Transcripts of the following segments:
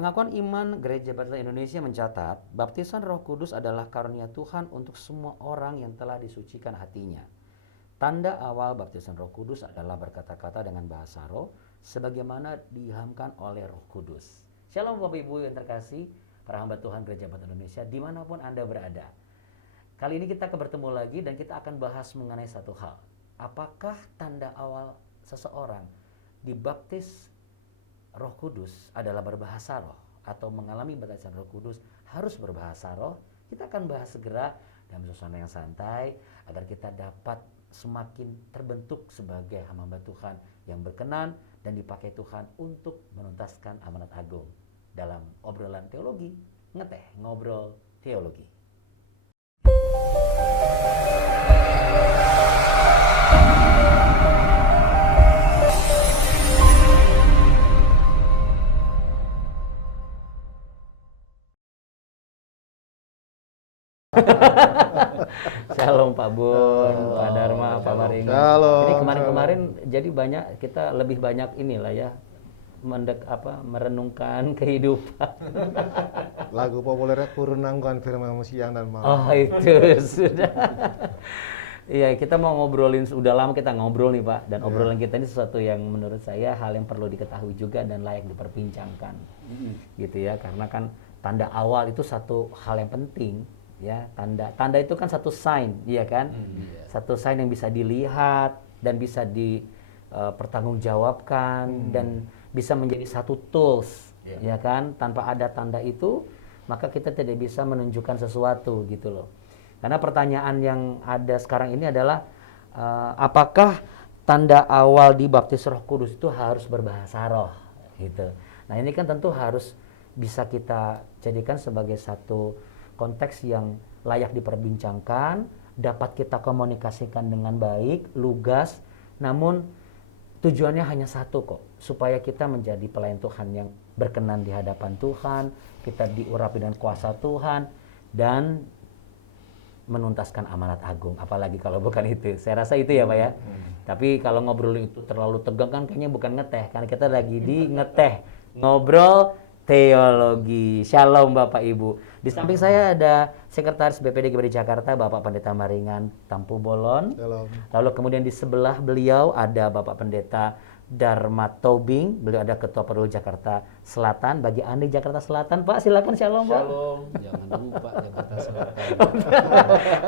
Pengakuan iman Gereja Baptis Indonesia mencatat, baptisan Roh Kudus adalah karunia Tuhan untuk semua orang yang telah disucikan hatinya. Tanda awal baptisan Roh Kudus adalah berkata-kata dengan bahasa roh, sebagaimana diilhamkan oleh Roh Kudus. Shalom Bapak Ibu yang terkasih, para hamba Tuhan Gereja Baptis Indonesia, dimanapun Anda berada. Kali ini kita akan bertemu lagi dan kita akan bahas mengenai satu hal. Apakah tanda awal seseorang dibaptis Roh Kudus adalah berbahasa roh atau mengalami baptisan Roh Kudus harus berbahasa roh? Kita akan bahas segera dalam suasana yang santai agar kita dapat semakin terbentuk sebagai hamba Tuhan yang berkenan dan dipakai Tuhan untuk menuntaskan amanat agung dalam obrolan teologi, ngeteh ngobrol teologi. Shalom Pak Bun, Pak Dharma, Pak Maringan. Shalom. Ini kemarin-kemarin jadi banyak, kita lebih banyak inilah ya, merenungkan kehidupan. Lagu populernya Kurunangkan Firman Siang dan Malam. Oh itu sudah. Iya, kita mau ngobrolin, udah lama kita ngobrol nih Pak, dan obrolan kita ini sesuatu yang menurut saya hal yang perlu diketahui juga dan layak diperbincangkan. Gitu ya, karena kan tanda awal itu satu hal yang penting. Ya, tanda itu kan satu sign, iya kan? Satu sign yang bisa dilihat dan bisa dipertanggungjawabkan dan bisa menjadi satu tools, ya kan? Tanpa ada tanda itu, maka kita tidak bisa menunjukkan sesuatu gitu loh. Karena pertanyaan yang ada sekarang ini adalah apakah tanda awal di baptis Roh Kudus itu harus berbahasa roh gitu. Nah, ini kan tentu harus bisa kita jadikan sebagai satu konteks yang layak diperbincangkan, dapat kita komunikasikan dengan baik, lugas, namun tujuannya hanya satu kok, supaya kita menjadi pelayan Tuhan yang berkenan di hadapan Tuhan, kita diurapi dengan kuasa Tuhan, dan menuntaskan amanat agung, apalagi kalau bukan itu. Saya rasa itu ya Pak ya. Tapi kalau ngobrol itu terlalu tegang kan kayaknya bukan ngeteh, karena kita lagi di ngeteh, ngobrol teologi. Shalom Bapak Ibu. Di samping saya ada Sekretaris BPD GBD Jakarta Bapak Pendeta Maringan Tampu Bolon. Shalom. Lalu kemudian di sebelah beliau ada Bapak Pendeta Dharma Tobing, beliau ada Ketua Perlu Jakarta Selatan. Bagi Anda Jakarta Selatan, Pak, silakan shalom, Pak. Shalom, jangan lupa Jakarta Selatan.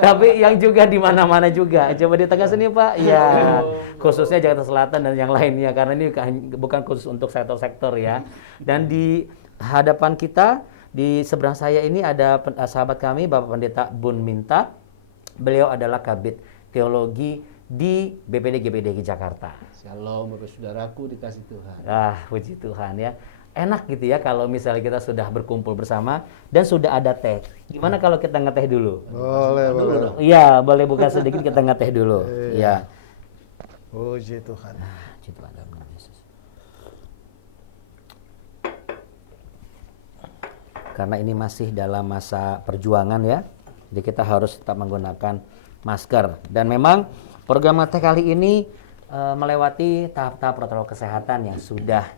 Tapi yang juga di mana-mana juga. Coba ditegasin nih, Pak. Ya, khususnya Jakarta Selatan dan yang lainnya karena ini bukan khusus untuk sektor-sektor ya. Dan di hadapan kita di seberang saya ini ada sahabat kami Bapak Pendeta Bun Minta. Beliau adalah Kabid Teologi di BPD GBD Jakarta. Shalom Bapak Saudaraku dikasih Tuhan. Puji Tuhan ya. Enak gitu ya kalau misalnya kita sudah berkumpul bersama dan sudah ada teh. Gimana kalau kita ngeteh dulu? Boleh. Iya, boleh buka sedikit kita ngeteh dulu. Iya. Puji Tuhan. Puji Tuhan dalam nama Yesus. Karena ini masih dalam masa perjuangan ya. Jadi kita harus tetap menggunakan masker. Dan memang program teh kali ini melewati tahap-tahap protokol kesehatan yang sudah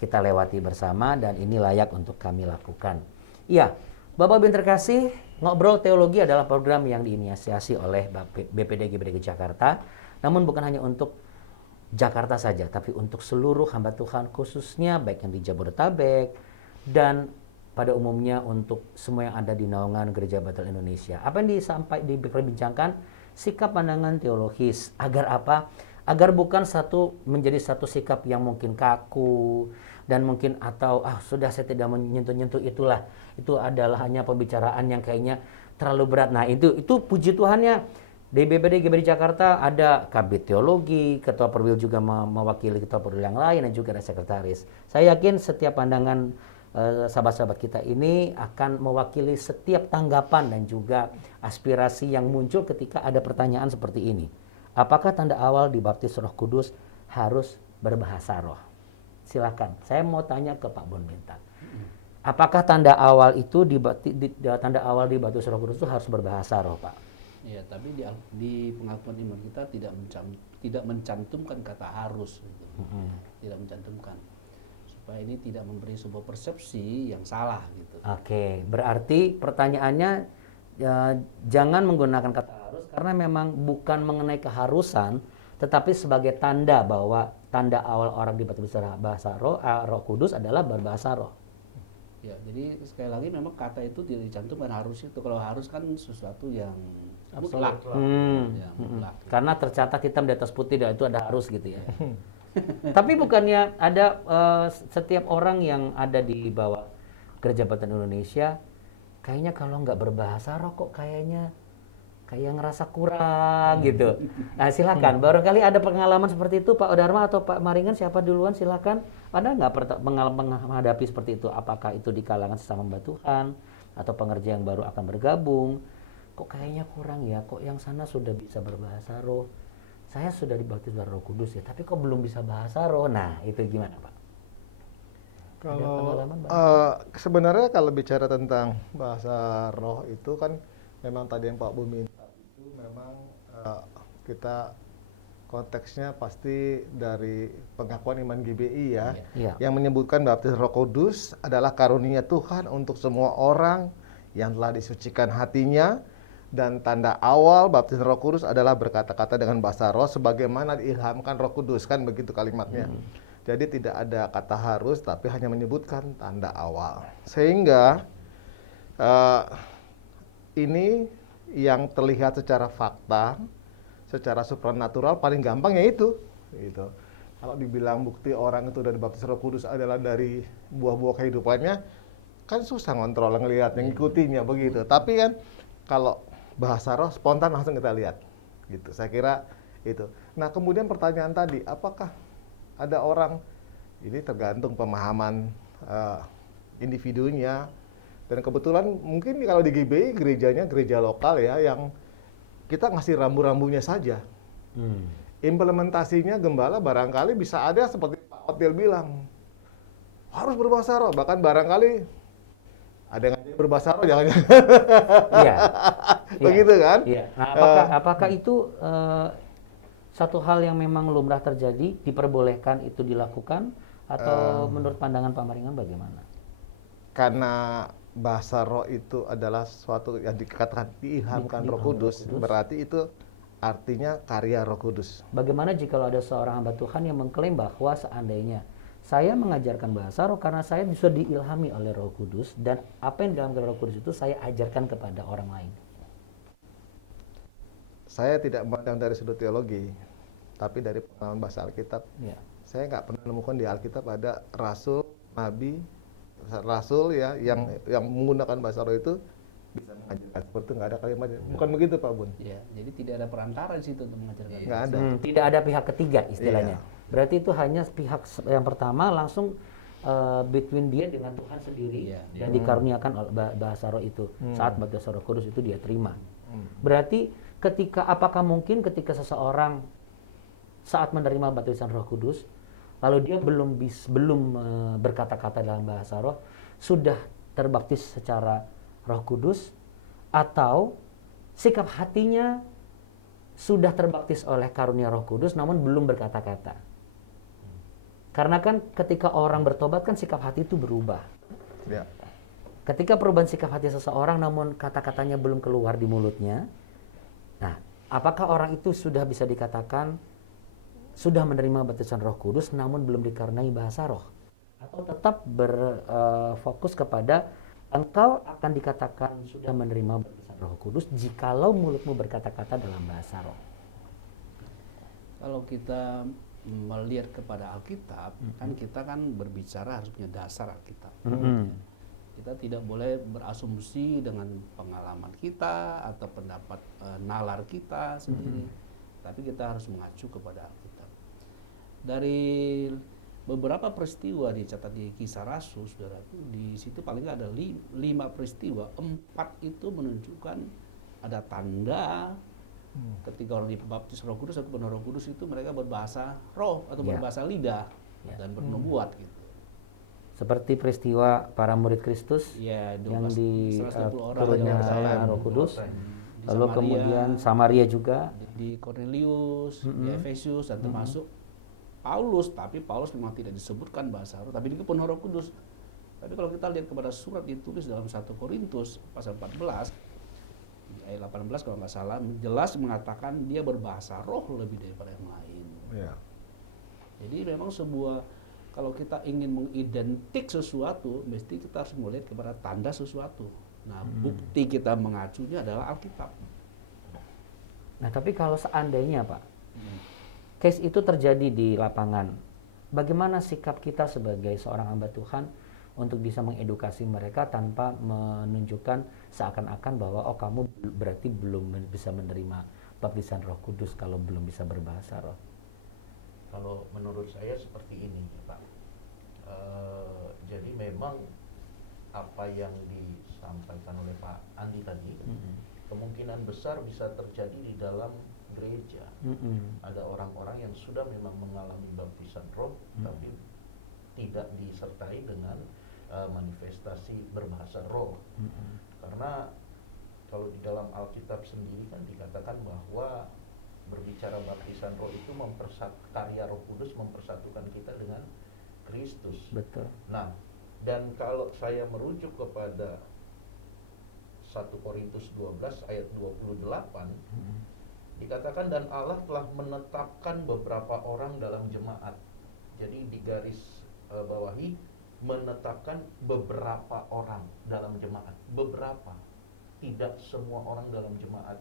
kita lewati bersama dan ini layak untuk kami lakukan. Iya, Bapak Ibu terkasih, Ngobrol Teologi adalah program yang diinisiasi oleh BPD GBD Jakarta. Namun bukan hanya untuk Jakarta saja, tapi untuk seluruh hamba Tuhan khususnya baik yang di Jabodetabek dan pada umumnya untuk semua yang ada di naungan Gereja Baptis Indonesia. Apa yang diperbincangkan? Sikap pandangan teologis. Agar apa? Agar bukan menjadi satu sikap yang mungkin kaku dan mungkin atau sudah saya tidak menyentuh-nyentuh itulah. Itu adalah hanya pembicaraan yang kayaknya terlalu berat. Nah, itu puji Tuhannya di BPD GBD Jakarta ada Kabid Teologi, Ketua Perwil juga mewakili Ketua Perwil yang lain dan juga ada sekretaris. Saya yakin setiap pandangan sahabat-sahabat kita ini akan mewakili setiap tanggapan dan juga aspirasi yang muncul ketika ada pertanyaan seperti ini. Apakah tanda awal dibaptis Roh Kudus harus berbahasa roh? Silakan. Saya mau tanya ke Pak Bun Minta. Apakah tanda awal itu tanda awal dibaptis Roh Kudus itu harus berbahasa roh, Pak? Ya, tapi di pengakuan iman kita tidak mencantumkan kata harus, gitu. Tidak mencantumkan. supaya ini tidak memberi sebuah persepsi yang salah gitu. Oke, berarti pertanyaannya jangan menggunakan kata harus karena memang bukan mengenai keharusan, tetapi sebagai tanda bahwa tanda awal orang dibaptis bahasa roh, Roh Kudus adalah berbahasa roh. Ya, jadi sekali lagi memang kata itu tidak dicantumkan harus itu. Kalau harus kan sesuatu yang mutlak. Ya, mutlak. Karena tercatat hitam di atas putih dan itu ada harus gitu ya. Tapi bukannya ada setiap orang yang ada di bawah Gereja Baptis Indonesia kayaknya kalau nggak berbahasa roh kok kayak ngerasa kurang gitu. Nah silakan, barangkali ada pengalaman seperti itu Pak Dharma atau Pak Maringan, siapa duluan silakan. Ada nggak pengalaman menghadapi seperti itu? Apakah itu di kalangan sesama hamba Tuhan atau pengerja yang baru akan bergabung? Kok kayaknya kurang ya? Kok yang sana sudah bisa berbahasa roh? Saya sudah dibaptis oleh Roh Kudus ya, tapi kok belum bisa bahasa roh? Nah itu gimana Pak? Kalau sebenarnya kalau bicara tentang bahasa roh itu kan memang tadi yang Pak Bu minta itu memang kita konteksnya pasti dari pengakuan iman GBI ya, yang menyebutkan baptis Roh Kudus adalah karunia Tuhan untuk semua orang yang telah disucikan hatinya, dan tanda awal baptis Roh Kudus adalah berkata-kata dengan bahasa roh sebagaimana diilhamkan Roh Kudus, kan begitu kalimatnya. Jadi tidak ada kata harus, tapi hanya menyebutkan tanda awal. Sehingga ini yang terlihat secara fakta, secara supranatural paling gampang ya itu. Gitu. Kalau dibilang bukti orang itu dari baptis Roh Kudus adalah dari buah-buah kehidupannya, kan susah ngontrol ngelihat, ngikutinya begitu. Tapi kan kalau bahasa roh spontan langsung kita lihat. Gitu. Saya kira itu. Nah, kemudian pertanyaan tadi, apakah ada orang, ini tergantung pemahaman individunya, dan kebetulan mungkin kalau di GBI gerejanya gereja lokal ya, yang kita ngasih rambu-rambunya saja. Implementasinya gembala barangkali bisa ada seperti Pak Otil bilang, harus berbahasa roh, bahkan barangkali ada yang berbahasa roh jangan. Iya. Begitu kan? Iya. Nah, apakah itu satu hal yang memang lumrah terjadi, diperbolehkan itu dilakukan, atau menurut pandangan Pak Maringan bagaimana? Karena bahasa roh itu adalah suatu yang dikatakan diilhamkan Roh Kudus, berarti itu artinya karya Roh Kudus. Bagaimana jika ada seorang hamba Tuhan yang mengklaim bahwa seandainya saya mengajarkan bahasa roh karena saya bisa diilhami oleh Roh Kudus, dan apa yang diilhamkan Roh Kudus itu saya ajarkan kepada orang lain? Saya tidak memandang dari sudut teologi, tapi dari pengalaman bahasa Alkitab. Ya. Saya nggak pernah menemukan di Alkitab ada rasul, nabi, rasul ya yang menggunakan bahasa roh itu bisa mengajarkan seperti itu, nggak ada kalimat. Bukan begitu Pak Bun? Ya, jadi tidak ada perantara di situ untuk mengajarkan. Nggak ada. Tidak ada pihak ketiga istilahnya. Iya. Berarti itu hanya pihak yang pertama langsung between dia dengan Tuhan sendiri, Iya. dan dikaruniakan oleh bahasa roh itu. Saat bahasa Roh Kudus itu dia terima. Berarti apakah mungkin ketika seseorang saat menerima baptisan Roh Kudus, lalu dia belum berkata-kata dalam bahasa roh, sudah terbaptis secara Roh Kudus, atau sikap hatinya sudah terbaptis oleh karunia Roh Kudus namun belum berkata-kata? Karena kan ketika orang bertobat kan sikap hati itu berubah. Ya. Ketika perubahan sikap hati seseorang namun kata-katanya belum keluar di mulutnya, nah apakah orang itu sudah bisa dikatakan sudah menerima baptisan Roh Kudus namun belum dikaruniai bahasa roh? Atau tetap berfokus kepada engkau akan dikatakan sudah menerima baptisan Roh Kudus jikalau mulutmu berkata-kata dalam bahasa roh? Kalau kita melihat kepada Alkitab, kan kita kan berbicara harus punya dasar Alkitab. Kita tidak boleh berasumsi dengan pengalaman kita atau pendapat nalar kita sendiri, tapi kita harus mengacu kepada Alkitab. Dari beberapa peristiwa dicatat di Kisah Rasul, saudaraku, di situ paling nggak ada 5 peristiwa, 4 itu menunjukkan ada tanda ketika orang dibaptis Roh Kudus atau penuh Roh Kudus itu mereka berbahasa roh atau berbahasa lidah dan bernubuat gitu. Seperti peristiwa para murid Kristus yang di turunnya Roh Kudus, lalu kemudian Samaria juga, di Cornelius, di Efesus, dan termasuk Paulus, tapi Paulus memang tidak disebutkan bahasa roh, tapi dipenuhi Roh Kudus. Tapi kalau kita lihat kepada surat ditulis dalam 1 Korintus pasal 14 di ayat 18 kalau nggak salah, jelas mengatakan dia berbahasa roh lebih daripada yang lain. Ya. Jadi memang kalau kita ingin mengidentik sesuatu, mesti kita harus melihat kepada tanda sesuatu. Nah, bukti kita mengacunya adalah Alkitab. Nah, tapi kalau seandainya Pak, case itu terjadi di lapangan, bagaimana sikap kita sebagai seorang hamba Tuhan untuk bisa mengedukasi mereka tanpa menunjukkan seakan-akan bahwa oh kamu berarti belum bisa menerima baptisan Roh Kudus kalau belum bisa berbahasa roh? Kalau menurut saya seperti ini, Pak. Jadi memang apa yang disampaikan oleh Pak Andi tadi, kemungkinan besar bisa terjadi di dalam gereja. Ada orang-orang yang sudah memang mengalami baptisan roh, tapi tidak disertai dengan manifestasi berbahasa roh. Karena kalau di dalam Alkitab sendiri kan dikatakan bahwa berbicara baptisan roh itu karya Roh Kudus mempersatukan kita dengan Kristus. Betul. Nah, dan kalau saya merujuk kepada 1 Korintus 12 ayat 28, dikatakan dan Allah telah menetapkan beberapa orang dalam jemaat. Jadi di garis bawahi menetapkan beberapa orang dalam jemaat. Beberapa, tidak semua orang dalam jemaat.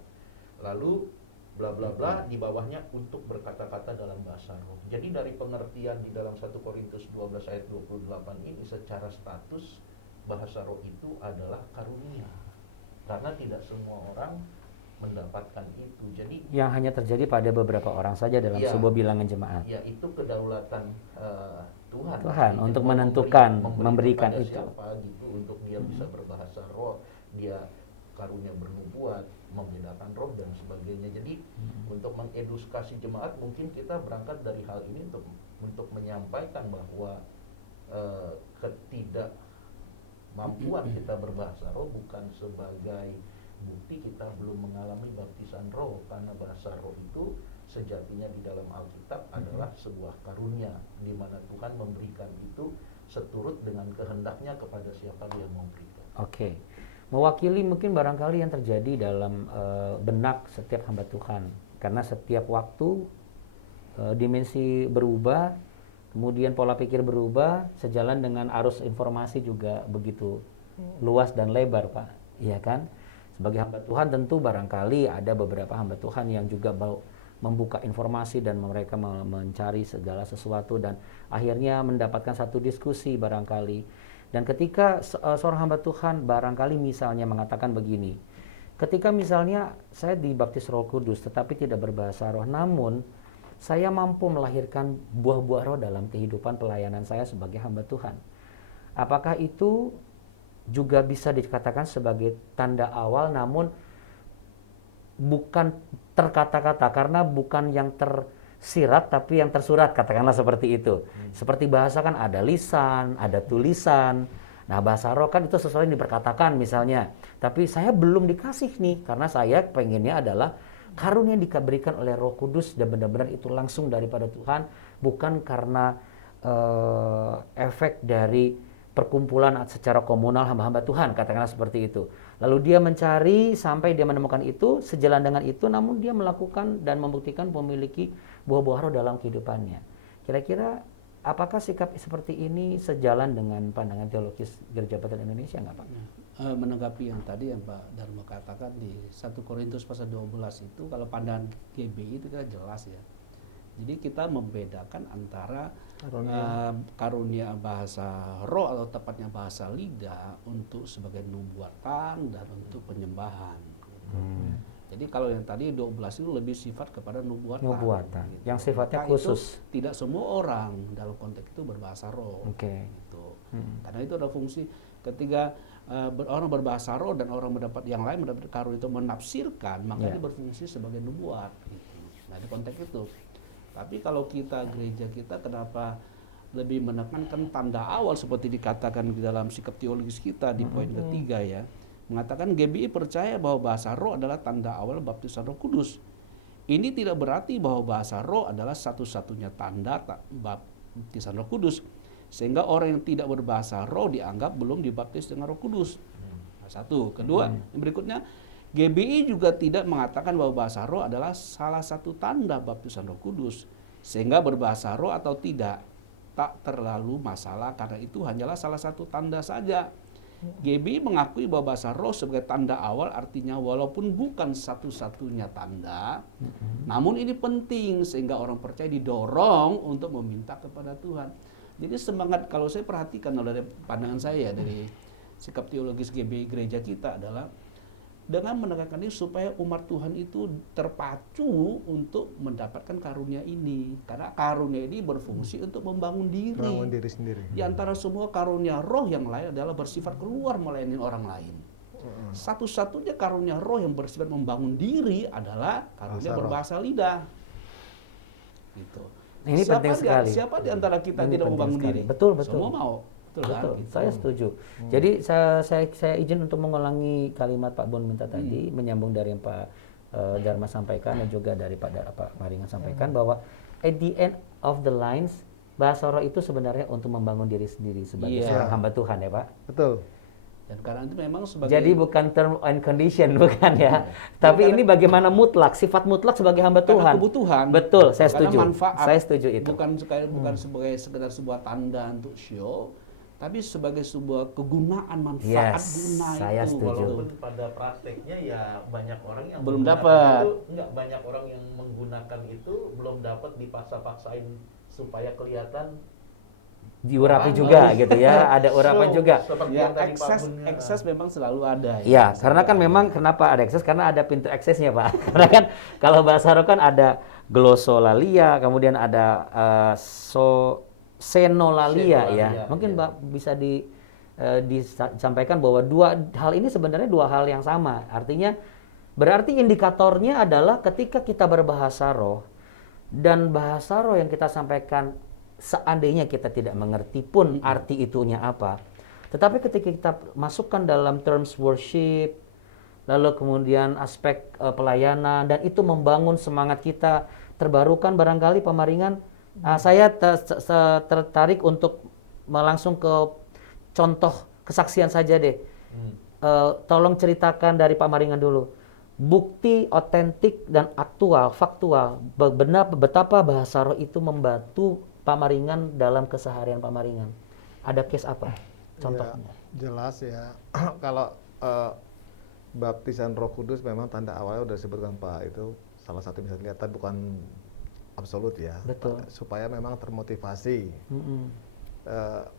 Lalu bla bla bla di bawahnya untuk berkata-kata dalam bahasa roh. Jadi dari pengertian di dalam 1 Korintus 12 ayat 28 ini secara status bahasa roh itu adalah karunia. Karena tidak semua orang mendapatkan itu. Jadi yang hanya terjadi pada beberapa orang saja dalam sebuah bilangan jemaat. Ya, itu kedaulatan Tuhan. Tuhan untuk menentukan, memberikan itu. Siapa gitu untuk dia bisa berbahasa roh, dia karunia bernubuat, membedakan roh dan sebagainya. Jadi untuk mengedukasi jemaat mungkin kita berangkat dari hal ini untuk menyampaikan bahwa ketidakmampuan kita berbahasa roh bukan sebagai bukti kita belum mengalami baptisan roh, karena bahasa roh itu sejatinya di dalam Alkitab adalah sebuah karunia di mana Tuhan memberikan itu seturut dengan kehendaknya kepada siapa dia mau berikan. Oke. Mewakili mungkin barangkali yang terjadi dalam benak setiap hamba Tuhan, karena setiap waktu dimensi berubah, kemudian pola pikir berubah, sejalan dengan arus informasi juga begitu luas dan lebar, Pak. Iya kan? Sebagai hamba Tuhan tentu barangkali ada beberapa hamba Tuhan yang juga membuka informasi dan mereka mencari segala sesuatu dan akhirnya mendapatkan satu diskusi barangkali. Dan ketika seorang hamba Tuhan barangkali misalnya mengatakan begini, ketika misalnya saya dibaptis Roh Kudus tetapi tidak berbahasa roh, namun saya mampu melahirkan buah-buah roh dalam kehidupan pelayanan saya sebagai hamba Tuhan. Apakah itu juga bisa dikatakan sebagai tanda awal namun bukan terkata-kata, karena bukan yang tersirat tapi yang tersurat, katakanlah seperti itu. Seperti bahasa kan ada lisan, ada tulisan. Nah bahasa roh kan itu sesuatu yang diperkatakan misalnya. Tapi saya belum dikasih nih, karena saya pengennya adalah karunia yang diberikan oleh Roh Kudus dan benar-benar itu langsung daripada Tuhan, bukan karena efek dari perkumpulan secara komunal hamba-hamba Tuhan, katakanlah seperti itu. Lalu dia mencari sampai dia menemukan itu, sejalan dengan itu namun dia melakukan dan membuktikan memiliki buah-buah roh dalam kehidupannya. Kira-kira apakah sikap seperti ini sejalan dengan pandangan teologis Gereja Baptis Indonesia nggak Pak? Menanggapi yang tadi yang Pak Dharma katakan di 1 Korintus pasal 12 itu, kalau pandangan GBI itu kan jelas ya. Jadi kita membedakan antara karunia bahasa roh atau tepatnya bahasa lidah untuk sebagai nubuatan dan untuk penyembahan. Jadi kalau yang tadi 12 itu lebih sifat kepada nubuatan. Gitu. Yang sifatnya maka khusus. Tidak semua orang dalam konteks itu berbahasa roh. Gitu. Karena itu ada fungsi ketika orang berbahasa roh dan orang yang lain mendapat karunia itu menafsirkan, maka dia berfungsi sebagai nubuat. Gitu. Nah di konteks itu. Tapi kalau gereja kita kenapa lebih menekankan tanda awal seperti dikatakan di dalam sikap teologis kita di poin ketiga ya. Mengatakan GBI percaya bahwa bahasa roh adalah tanda awal baptisan Roh Kudus. Ini tidak berarti bahwa bahasa roh adalah satu-satunya tanda baptisan Roh Kudus, sehingga orang yang tidak berbahasa roh dianggap belum dibaptis dengan Roh Kudus. Satu. Kedua, yang berikutnya, GBI juga tidak mengatakan bahwa bahasa roh adalah salah satu tanda baptisan Roh Kudus, sehingga berbahasa roh atau tidak tak terlalu masalah karena itu hanyalah salah satu tanda saja. GBI mengakui bahwa bahasa roh sebagai tanda awal, artinya walaupun bukan satu-satunya tanda, namun ini penting sehingga orang percaya didorong untuk meminta kepada Tuhan. Jadi semangat, kalau saya perhatikan dari pandangan saya, dari sikap teologis GBI gereja kita adalah dengan menekankan ini supaya umat Tuhan itu terpacu untuk mendapatkan karunia ini. Karena karunia ini berfungsi untuk membangun diri. Membangun diri sendiri. Di antara semua karunia roh yang lain adalah bersifat keluar melayani orang lain. Satu-satunya karunia roh yang bersifat membangun diri adalah karunia berbahasa lidah. Gitu. Ini penting sekali. Siapa di antara kita Ini tidak penting membangun sekali. diri? Betul. Semua mau. Betul. Betul, Gitu. saya setuju. Jadi saya izin untuk mengulangi kalimat Pak Bon minta tadi, menyambung dari yang Pak Dharma sampaikan dan juga dari Pak Maringan sampaikan bahwa at the end of the lines, bahasa roh itu sebenarnya untuk membangun diri sendiri sebagai seorang hamba Tuhan ya Pak. Betul. Dan karena itu memang sebagai Jadi bukan term and condition bukan ya. Tapi ini bagaimana mutlak, sifat mutlak sebagai hamba karena Tuhan. kebutuhan. Betul, saya Karena setuju. manfaat. Saya setuju itu. Bukan sebagai sekedar sebuah tanda untuk show, tapi sebagai sebuah kegunaan, manfaat guna saya itu. setuju. Walaupun pada prakteknya ya banyak orang yang Belum menggunakan dapat. itu, enggak, banyak orang yang menggunakan itu belum dapat, dipaksa-paksain supaya kelihatan Diurapi juga gitu ya, ada urapan So, juga. seperti Ya, yang tadi Pak Bun, ekses memang selalu ada. Ya, karena kan memang kenapa ada akses? Karena ada pintu aksesnya Pak. Karena kan kalau bahasa roh kan ada glossolalia, kemudian ada senolalia ya. Mungkin Mbak bisa disampaikan bahwa dua hal ini sebenarnya dua hal yang sama. Artinya berarti indikatornya adalah ketika kita berbahasa roh dan bahasa roh yang kita sampaikan seandainya kita tidak mengerti pun arti itunya apa. Tetapi ketika kita masukkan dalam terms worship, lalu kemudian aspek pelayanan, dan itu membangun semangat kita terbarukan barangkali pemaringan. Saya tertarik untuk langsung ke contoh kesaksian saja deh. Tolong ceritakan dari Pak Maringan dulu. Bukti otentik dan aktual, faktual, betapa bahasa roh itu membantu Pak Maringan dalam keseharian Pak Maringan. Ada case apa? Contohnya. Ya, jelas ya. Kalau baptisan Roh Kudus memang tanda awalnya udah disebutkan Pak, itu salah satu bisa kelihatan, bukan absolut ya. Betul. Supaya memang termotivasi.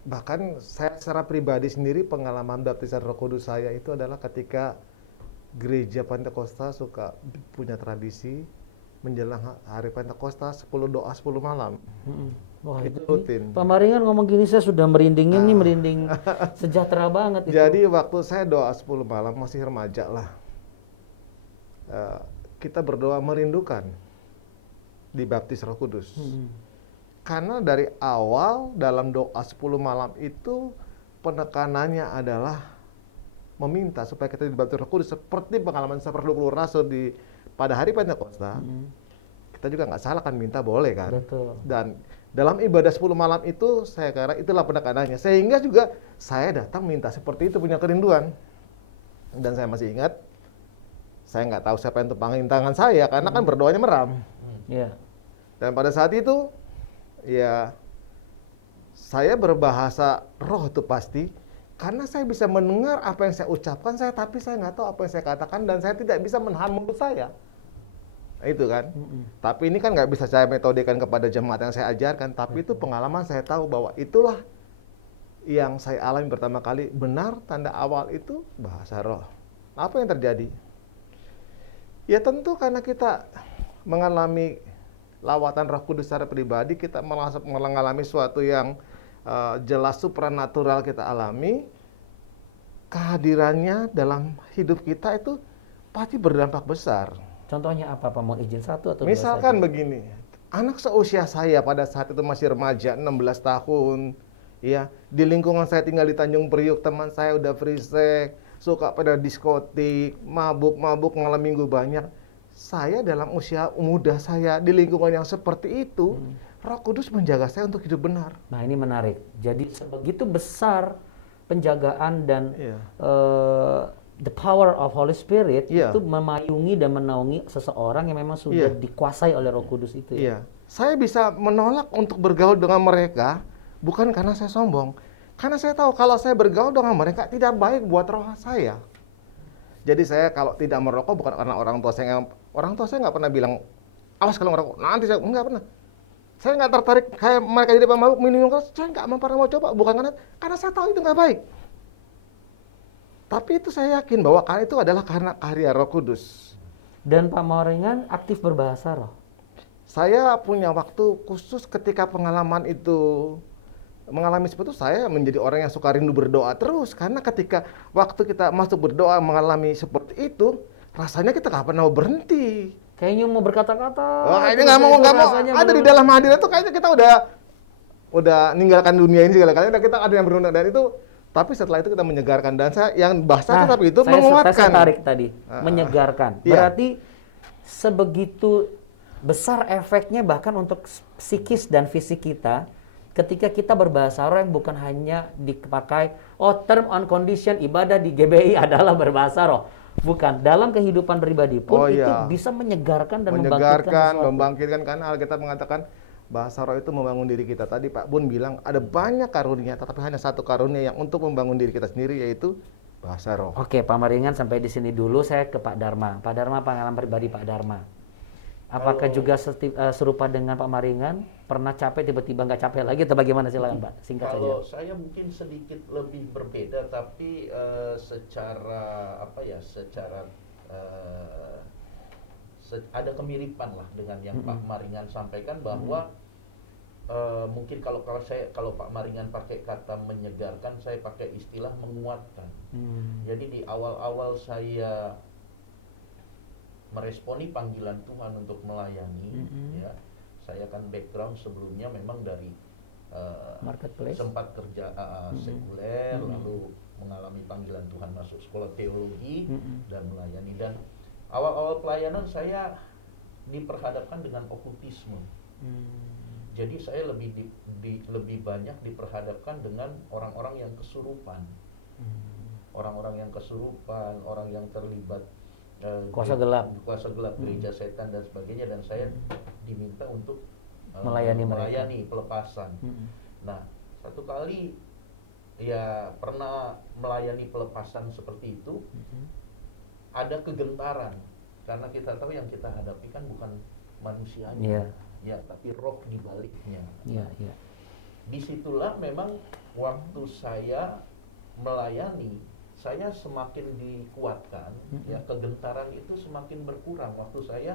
Bahkan saya secara pribadi sendiri pengalaman baptisan Roh Kudus saya itu adalah ketika gereja Pentakosta suka punya tradisi menjelang hari Pentakosta 10 doa 10 malam. Wah, itu rutin. Pak Maringan ngomong gini saya sudah merinding ini, merinding sejahtera banget itu. Jadi waktu saya doa 10 malam masih remaja lah. Kita berdoa merindukan dibaptis Roh Kudus. Karena dari awal dalam doa 10 malam itu penekanannya adalah meminta supaya kita dibaptis Roh Kudus seperti pengalaman seperti 20 rasul pada hari Pentakosta. Kita juga nggak salah kan minta, boleh kan? Betul. Dan dalam ibadah 10 malam itu saya kira itulah penekanannya. Sehingga juga saya datang minta seperti itu, punya kerinduan. Dan saya masih ingat, saya nggak tahu siapa yang tepangin tangan saya karena kan berdoanya meram. Iya. Dan pada saat itu ya saya berbahasa roh itu pasti karena saya bisa mendengar apa yang saya ucapkan tapi saya nggak tahu apa yang saya katakan dan saya tidak bisa menahan mulut saya. Itu kan. Tapi ini kan nggak bisa saya metodikan kepada jemaat yang saya ajarkan, tapi itu pengalaman saya tahu bahwa itulah yang saya alami pertama kali, benar tanda awal itu bahasa roh. Apa yang terjadi? Ya tentu karena kita mengalami lawatan Roh Kudus secara pribadi, kita mengalami suatu yang jelas supranatural kita alami. Kehadirannya dalam hidup kita itu pasti berdampak besar. Contohnya apa Pak? Mau izin satu atau Misalkan dua saja? begini, anak seusia saya pada saat itu masih remaja, 16 tahun, ya, di lingkungan saya tinggal di Tanjung Priuk, teman saya udah free sex, suka pada diskotik, mabuk-mabuk, malam minggu banyak. saya dalam usia muda saya di lingkungan yang seperti itu, Roh Kudus menjaga saya untuk hidup benar. Nah, ini menarik. Jadi sebegitu besar penjagaan dan Iya. the power of Holy Spirit Iya. itu memayungi dan menaungi seseorang yang memang sudah Iya. dikuasai oleh Roh Kudus itu ya. Iya. Saya bisa menolak untuk bergaul dengan mereka bukan karena saya sombong. Karena saya tahu kalau saya bergaul dengan mereka tidak baik buat roh saya. Jadi saya kalau tidak merokok bukan karena orang tua saya nggak pernah bilang awas kalau ngerokok. Nanti saya nggak pernah. Saya nggak tertarik kayak mereka jadi pemabuk minum keras. Saya nggak pernah mau coba bukan karena saya tahu itu nggak baik. Tapi itu saya yakin bahwa itu adalah karena karya Roh Kudus. Dan Pak Maringan aktif berbahasa roh. Saya punya waktu khusus ketika pengalaman itu mengalami seperti itu, saya menjadi orang yang suka rindu berdoa terus. Karena ketika waktu kita masuk berdoa mengalami seperti itu, rasanya kita nggak pernah mau berhenti. Kayaknya mau berkata-kata. Wah, kayaknya terus nggak mau. rasanya Ada di benar-benar. dalam hadirat itu kayaknya kita udah ninggalkan dunia ini segala kali. Kita ada yang berundang dan itu. Tapi setelah itu kita menyegarkan dan saya yang bahasa tapi itu menguatkan. Saya tarik tadi, menyegarkan. Iya. Berarti sebegitu besar efeknya bahkan untuk psikis dan fisik kita ketika kita berbahasa roh yang bukan hanya dipakai term on condition ibadah di GBI adalah berbahasa roh. Bukan, dalam kehidupan pribadi pun itu bisa menyegarkan dan membangkitkan sesuatu. Membangkitkan karena Alkitab mengatakan bahasa roh itu membangun diri kita. Tadi Pak Bun bilang ada banyak karunia, tetapi hanya satu karunia yang untuk membangun diri kita sendiri yaitu bahasa roh. Oke, Pak Maringan sampai di sini dulu. Saya ke Pak Dharma. Pak Dharma, pengalaman pribadi Pak Dharma. Apakah juga serupa dengan Pak Maringan? Pernah capek tiba-tiba nggak capek lagi atau bagaimana, silakan Pak? Singkat saja. Kalau saya mungkin sedikit lebih berbeda, tapi secara ada kemiripan lah dengan yang Pak Maringan sampaikan bahwa mungkin kalau Pak Maringan pakai kata menyegarkan, saya pakai istilah menguatkan. Jadi di awal-awal saya meresponi panggilan Tuhan untuk melayani, ya, saya kan background sebelumnya memang dari Marketplace. sempat kerja sekuler, lalu mengalami panggilan Tuhan masuk sekolah teologi dan melayani. Dan awal-awal pelayanan saya diperhadapkan dengan okultisme. Jadi saya lebih banyak diperhadapkan dengan orang-orang yang kesurupan, orang-orang yang kesurupan, orang yang terlibat kuasa gelap gereja setan dan sebagainya, dan saya diminta untuk melayani pelepasan. Nah, satu kali ya pernah melayani pelepasan seperti itu, ada kegentaran karena kita tahu yang kita hadapi kan bukan manusianya, ya, tapi roh di baliknya. Disitulah memang waktu saya melayani, saya semakin dikuatkan, ya, kegentaran itu semakin berkurang waktu saya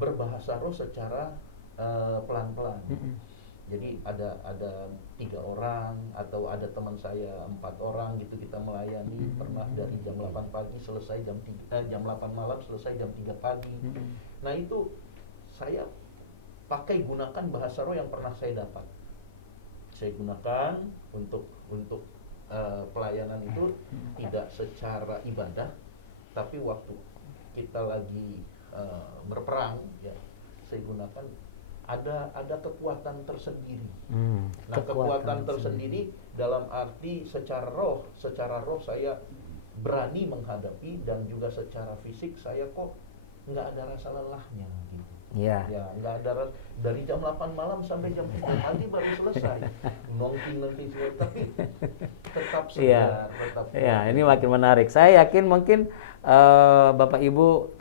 berbahasa roh secara pelan-pelan. Jadi ada 3 orang atau ada teman saya 4 orang gitu, kita melayani pernah dari jam 8 pagi selesai jam 8 malam selesai jam 3 pagi. Nah, itu saya gunakan bahasa roh yang pernah saya dapat. Saya gunakan untuk pelayanan itu tidak secara ibadah, tapi waktu kita lagi berperang, ya, saya gunakan ada kekuatan tersendiri. Nah, kekuatan tersendiri dalam arti secara roh saya berani menghadapi, dan juga secara fisik saya kok nggak ada rasa lelahnya gitu. Ya, nggak ada, dari jam 8 malam sampai jam 3 pagi baru selesai. Nongking semua, tapi tetap segar, tetap. Iya, ini makin menarik. Saya yakin mungkin Bapak Ibu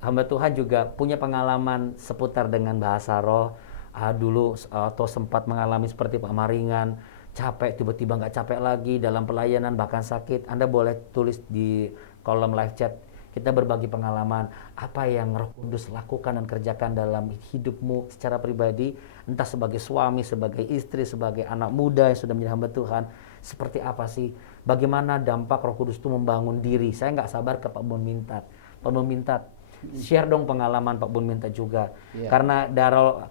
hamba Tuhan juga punya pengalaman seputar dengan bahasa roh. Dulu atau sempat mengalami seperti Pak Maringan, capek tiba-tiba nggak capek lagi dalam pelayanan, bahkan sakit. Anda boleh tulis di kolom live chat. Kita berbagi pengalaman apa yang Roh Kudus lakukan dan kerjakan dalam hidupmu secara pribadi, entah sebagai suami, sebagai istri, sebagai anak muda yang sudah menjadi hamba Tuhan. Seperti apa sih? Bagaimana dampak Roh Kudus itu membangun diri? Saya nggak sabar ke Pak Bun Mintat. Pak Bun Mintat, share dong pengalaman Pak Bun Mintat juga. Karena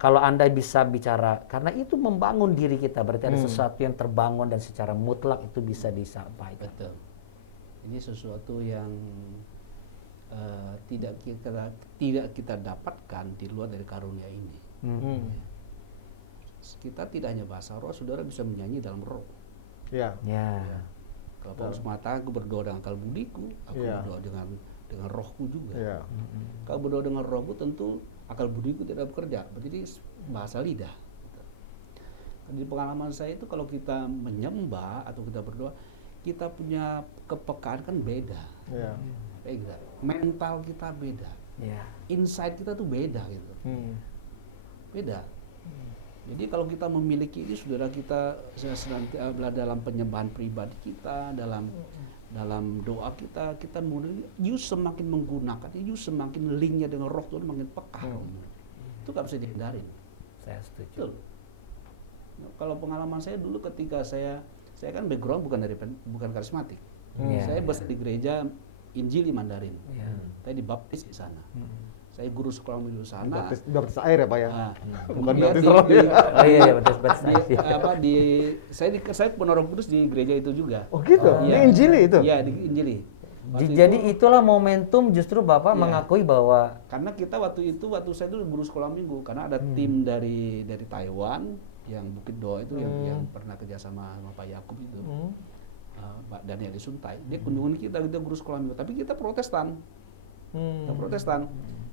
kalau Anda bisa bicara, karena itu membangun diri kita, berarti ada sesuatu yang terbangun dan secara mutlak itu bisa disampaikan. Betul. Ini sesuatu yang tidak kita dapatkan di luar dari karunia ini. Kita tidak hanya bahasa roh, saudara bisa menyanyi dalam roh. Ya. Ya. Kalau Paulus mengatakan, aku berdoa dengan akal budiku, aku berdoa dengan rohku juga. Ya. Kalau berdoa dengan rohku tentu akal budiku tidak bekerja, jadi bahasa lidah. Di pengalaman saya itu kalau kita menyembah atau kita berdoa, kita punya kepekaan kan beda. Ya. Mental kita beda, insight kita tuh beda gitu, beda. Jadi kalau kita memiliki ini, saudara, kita dalam penyembahan pribadi kita, dalam doa kita semakin menggunakan, semakin linknya dengan roh Tuhan makin peka. Itu nggak bisa dihindarin. Saya setuju. Betul. Kalau pengalaman saya dulu ketika saya kan background bukan karismatik. Saya besar di gereja Injili Mandarin. Saya dibaptis di sana. Saya guru sekolah minggu di sana. Baptis air ya Pak ya? Bukan baptis Kemudian roh ya? Oh iya, baptis. saya penuh Roh Kudus di gereja itu juga. Oh gitu? Di Injili itu? Iya, di Injili. Jadi itulah momentum justru Bapak mengakui bahwa karena kita waktu saya itu guru sekolah minggu, karena ada tim dari Taiwan yang Bukit Doa itu yang pernah kerja sama Pak Yakub itu, Pak Daniel Suntai, dia kunjungan kita guru sekolah minggu, tapi kita Protestan. Kita Protestan.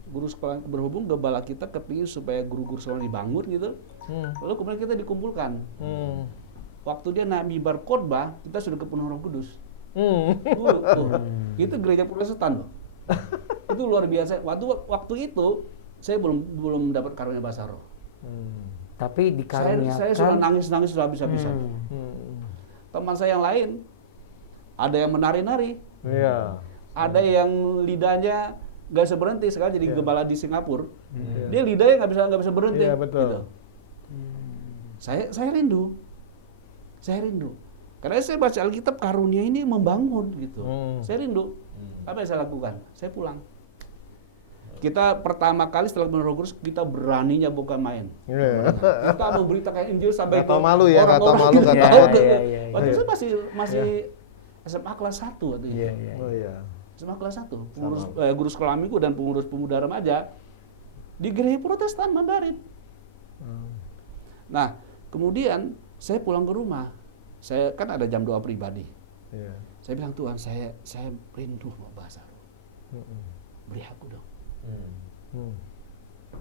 Guru sekolah berhubung gembala kita kepingin supaya guru-guru sekolah dibangun gitu. Lalu kemudian kita dikumpulkan. Waktu dia naik mimbar khotbah, kita sudah kepenuhan Roh Kudus. Itu gereja Protestan loh. Itu luar biasa. Waktu itu saya belum dapat karunia bahasa roh. tapi dikaruniakan. Saya sudah nangis sudah habis-habisan. Teman saya yang lain ada yang menari-nari. Iya. Ada yang lidahnya nggak bisa berhenti, sekarang jadi gembala di Singapura. Dia lidahnya nggak bisa berhenti. Iya, betul. Gitu. Saya rindu. Karena saya baca Alkitab, karunia ini membangun gitu. Saya rindu. Apa yang saya lakukan? Saya pulang. Kita pertama kali setelah Roh Kudus, kita beraninya bukan main. Kita memberitakan Injil sampai Gak tau malu ya, gak tau malu, orang-orang gak tahu. Iya. Waktu itu masih SMA kelas 1 waktu itu. Oh iya. SMA kelas 1, pengurus guru sekolah minggu dan pengurus pemuda remaja di gereja Protestan Mandarin. Nah, kemudian saya pulang ke rumah. Saya kan ada jam doa pribadi. Saya bilang, Tuhan, saya rindu mau bahasa roh. Beri aku dong.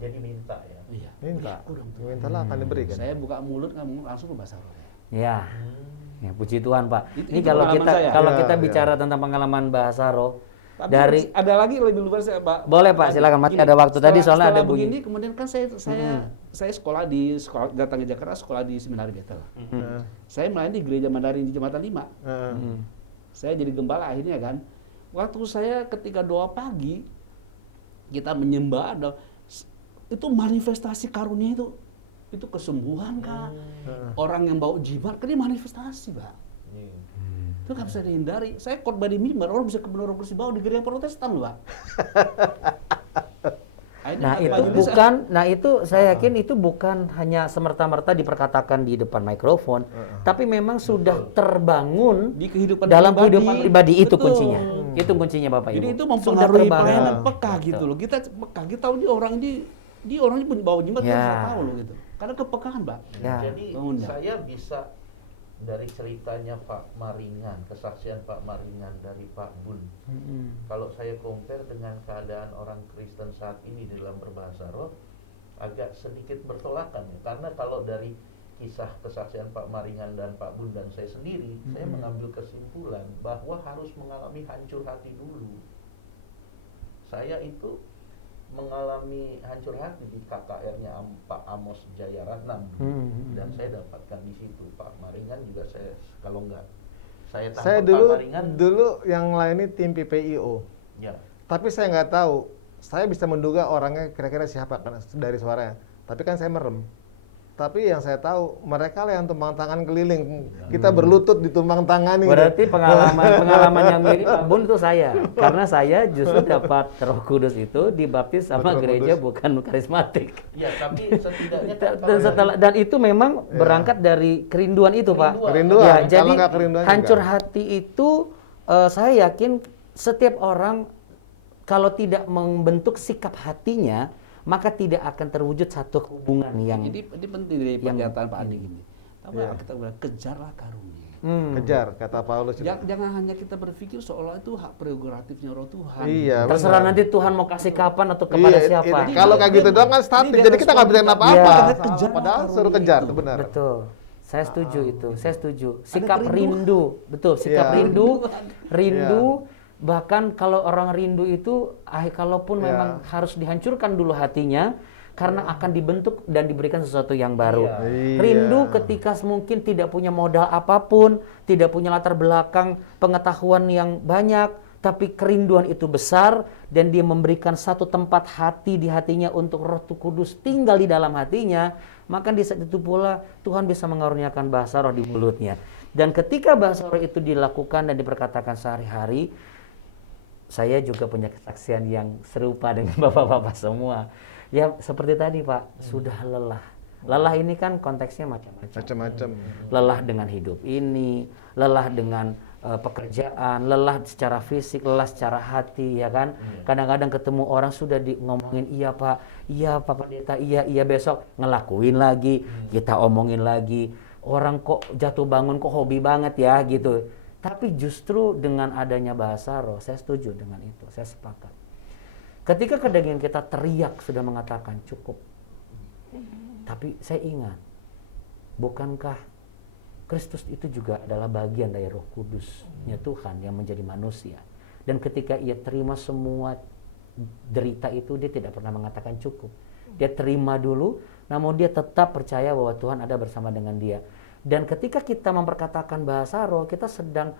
Jadi minta ya. Iya. Minta. Beri aku dong. Mintalah akan diberikan. Saya buka mulut ngomong langsung ke bahasa roh. Ya. Ya, puji Tuhan, Pak. Ini Itu kalau pengalaman kita saya. kita bicara tentang pengalaman bahasa roh Tapi dari ada lagi lebih luar saya, Pak. Boleh, Pak, silakan. Masih ada waktu tadi soalnya ada bunyi. Begini, kemudian kan saya sekolah datang ke Jakarta, sekolah di Seminari Bethel. Saya melayani di gereja Mandarin di Jembatan 5. Saya jadi gembala akhirnya kan. Waktu saya ketika doa pagi, kita menyembah, itu manifestasi karunia itu kesembuhan Kak. Orang yang bau jimat kan dia manifestasi, Pak. Itu nggak bisa dihindari. Saya khotbah di mimbar, orang bisa kebenaran Roh Kudus dibawa di gereja Protestan loh, Pak. Itu saya yakin itu bukan hanya semerta-merta diperkatakan di depan mikrofon, tapi memang sudah terbangun di kehidupan dalam kehidupan pribadi itu Betul. kuncinya. Itu kuncinya Bapak Ibu. Jadi itu Sudah mempengaruhi terbangun. pelayanan peka gitu loh. Kita peka, kita tahu dia orang ini punya bawa jimat, kita bisa tahu loh gitu. Karena kepekaan, Pak. Ya. Jadi saya bisa dari ceritanya Pak Maringan, kesaksian Pak Maringan dari Pak Bun. Kalau saya compare dengan keadaan orang Kristen saat ini dalam berbahasa roh, agak sedikit bertolakan ya. Karena kalau dari kisah kesaksian Pak Maringan dan Pak Bun dan saya sendiri, saya mengambil kesimpulan bahwa harus mengalami hancur hati dulu. Saya itu mengalami hancur hati di KKR-nya Pak Amos Jayaratnam dan saya dapatkan di situ. Pak Maringan juga saya kalau enggak saya dulu Pak Maringan yang layani tim PPIO. ya. Tapi saya nggak tahu. Saya bisa menduga orangnya kira-kira siapa kan dari suaranya. Tapi kan saya merem. Tapi yang saya tahu mereka lah yang tumpang tangan keliling. Kita berlutut ditumpang tangani. Berarti pengalaman yang mirip Pak Bun itu saya. Karena saya justru dapat Roh Kudus itu dibaptis sama Roh gereja Kudus. bukan karismatik. Ya, tapi setidaknya kan Dan itu memang berangkat dari kerinduan itu, Pak. Kerinduan. Ya, Kalau jadi nggak kerinduan hancur juga. hati itu saya yakin setiap orang kalau tidak membentuk sikap hatinya, maka tidak akan terwujud satu hubungan yang Jadi ini penting dari pernyataan Pak Andi gini. Tapi Iya. kita bilang kejarlah karunia. Kejar, kata Paulus. Jangan hanya kita berpikir seolah itu hak prerogatifnya Roh Tuhan. Iya, terserah benar. nanti Tuhan mau kasih kapan atau kepada Iya, siapa. kalau kayak gitu doang kan statis, Ini dia jadi kita nggak bisa respon apa-apa. Iya. Kejar Padahal karunia suruh kejar, itu. itu benar. Betul. Saya setuju itu. Saya setuju. Sikap kerinduan. rindu, betul. Sikap Iya. rindu. Bahkan kalau orang rindu itu, kalaupun Iya. memang harus dihancurkan dulu hatinya, karena akan dibentuk dan diberikan sesuatu yang baru. Iya. Rindu ketika mungkin tidak punya modal apapun, tidak punya latar belakang pengetahuan yang banyak, tapi kerinduan itu besar dan dia memberikan satu tempat hati di hatinya untuk Roh Kudus tinggal di dalam hatinya, maka di saat itu pula Tuhan bisa mengaruniakan bahasa roh di mulutnya. Dan ketika bahasa roh itu dilakukan dan diperkatakan sehari-hari, saya juga punya kesaksian yang serupa dengan bapak-bapak semua. Ya seperti tadi Pak, sudah lelah. Lelah ini kan konteksnya macam-macam. Macam-macam. Lelah dengan hidup ini, lelah dengan pekerjaan, lelah secara fisik, lelah secara hati, ya kan. Kadang-kadang ketemu orang sudah ngomongin iya Pak Pendeta, iya besok ngelakuin lagi, kita omongin lagi. Orang kok jatuh bangun kok hobi banget ya gitu. Tapi justru dengan adanya bahasa roh, saya setuju dengan itu, saya sepakat. Ketika kedagingan kita teriak sudah mengatakan cukup. Tapi saya ingat, bukankah Kristus itu juga adalah bagian dari Roh Kudusnya Tuhan yang menjadi manusia. Dan ketika ia terima semua derita itu, dia tidak pernah mengatakan cukup. Dia terima dulu, namun dia tetap percaya bahwa Tuhan ada bersama dengan dia. Dan ketika kita memperkatakan bahasa roh, kita sedang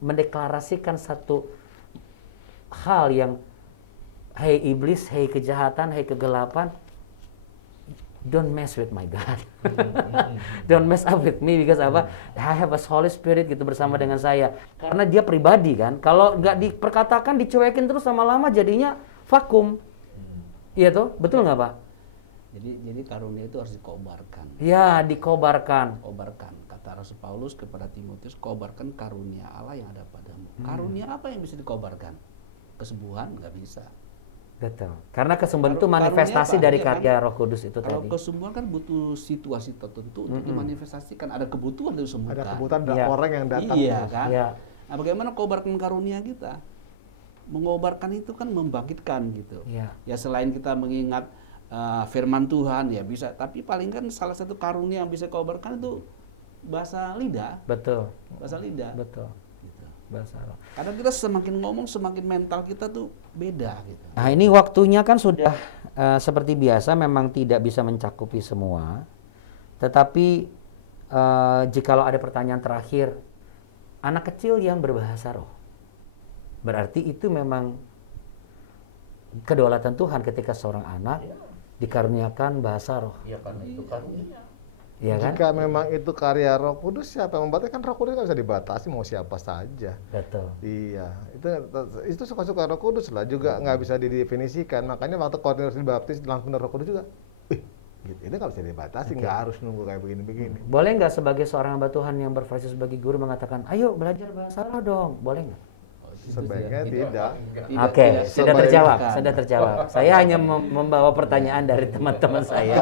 mendeklarasikan satu hal yang, hey iblis, hey kejahatan, hey kegelapan, don't mess with my God. Don't mess up with me, because apa? I have a Holy Spirit gitu bersama dengan saya. Karena dia pribadi kan. Kalau nggak diperkatakan, dicuekin terus lama-lama jadinya vakum. Iya tuh, betul nggak Pak? Jadi karunia itu harus dikobarkan. Ya, dikobarkan. Kobarkan. Kata Rasul Paulus kepada Timotius, kobarkan karunia Allah yang ada padamu. Karunia apa yang bisa dikobarkan? Kesembuhan nggak bisa. Betul. Karena kesembuhan itu Karunia manifestasi apa? dari Iya kan? karya Roh Kudus itu Kalau tadi. kesembuhan kan butuh situasi tertentu untuk dimanifestasikan. Ada kebutuhan dari sembuhkan. Ada kebutuhan dari Iya. orang yang datang. Iya terus. kan? Iya. Nah, bagaimana kobarkan karunia kita? Mengobarkan itu kan membangkitkan gitu. Iya. Ya selain kita mengingat firman Tuhan ya bisa, tapi paling kan salah satu karunia yang bisa kobarkan itu bahasa lidah, Betul. bahasa lidah. Betul. Gitu. Bahasa roh. Karena kita semakin ngomong semakin mental kita tuh beda gitu. Nah ini waktunya kan sudah seperti biasa memang tidak bisa mencakupi semua. Tetapi jikalau ada pertanyaan terakhir, anak kecil yang berbahasa roh, berarti itu memang kedaulatan Tuhan ketika seorang anak dikaruniakan bahasa roh, Ya karena itu karunia. ya kan? Jika memang itu karya Roh Kudus, siapa yang membatasi? Kan Roh Kudus nggak bisa dibatasi, mau siapa saja. Betul. Iya, itu suka-suka Roh Kudus lah, juga nggak bisa didefinisikan. Makanya waktu Cornelius dibaptis langsung Roh Kudus juga, gitu. Itu nggak bisa dibatasi, nggak harus nunggu kayak begini-begini. Boleh nggak sebagai seorang hamba Tuhan yang berprofesi sebagai guru mengatakan, ayo belajar bahasa roh dong, boleh nggak? Sebaiknya tidak. Oke, sudah Sebaiknya terjawab, bukan. sudah terjawab. Saya hanya membawa pertanyaan dari teman-teman saya.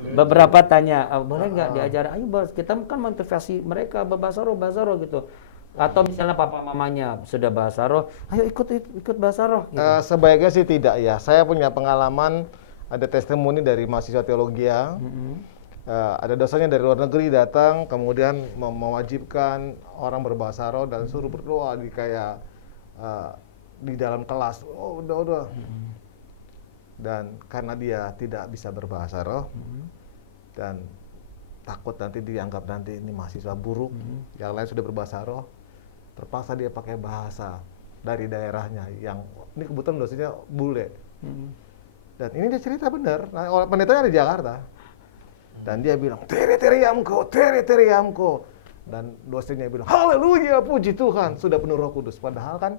Beberapa tanya, boleh nggak diajar? Ayo bos, kita kan motivasi mereka bahasa roh gitu. Atau misalnya papa mamanya sudah bahasa roh, ayo ikut bahasa roh. Gitu. Sebaiknya sih tidak ya. Saya punya pengalaman, ada testimoni dari mahasiswa teologi ya. Ada dosanya dari luar negeri datang, kemudian mewajibkan orang berbahasa roh dan suruh berdoa di kayak di dalam kelas. Oh udah. Dan karena dia tidak bisa berbahasa roh dan takut nanti dianggap nanti ini mahasiswa buruk, yang lain sudah berbahasa roh, terpaksa dia pakai bahasa dari daerahnya yang ini kebetulan dosennya bule. Dan ini dia cerita benar. Nah, orang pendetanya di Jakarta. Dan dia bilang, teriamko. Dan dosennya bilang, haleluya, puji Tuhan, sudah penuh Roh Kudus. Padahal kan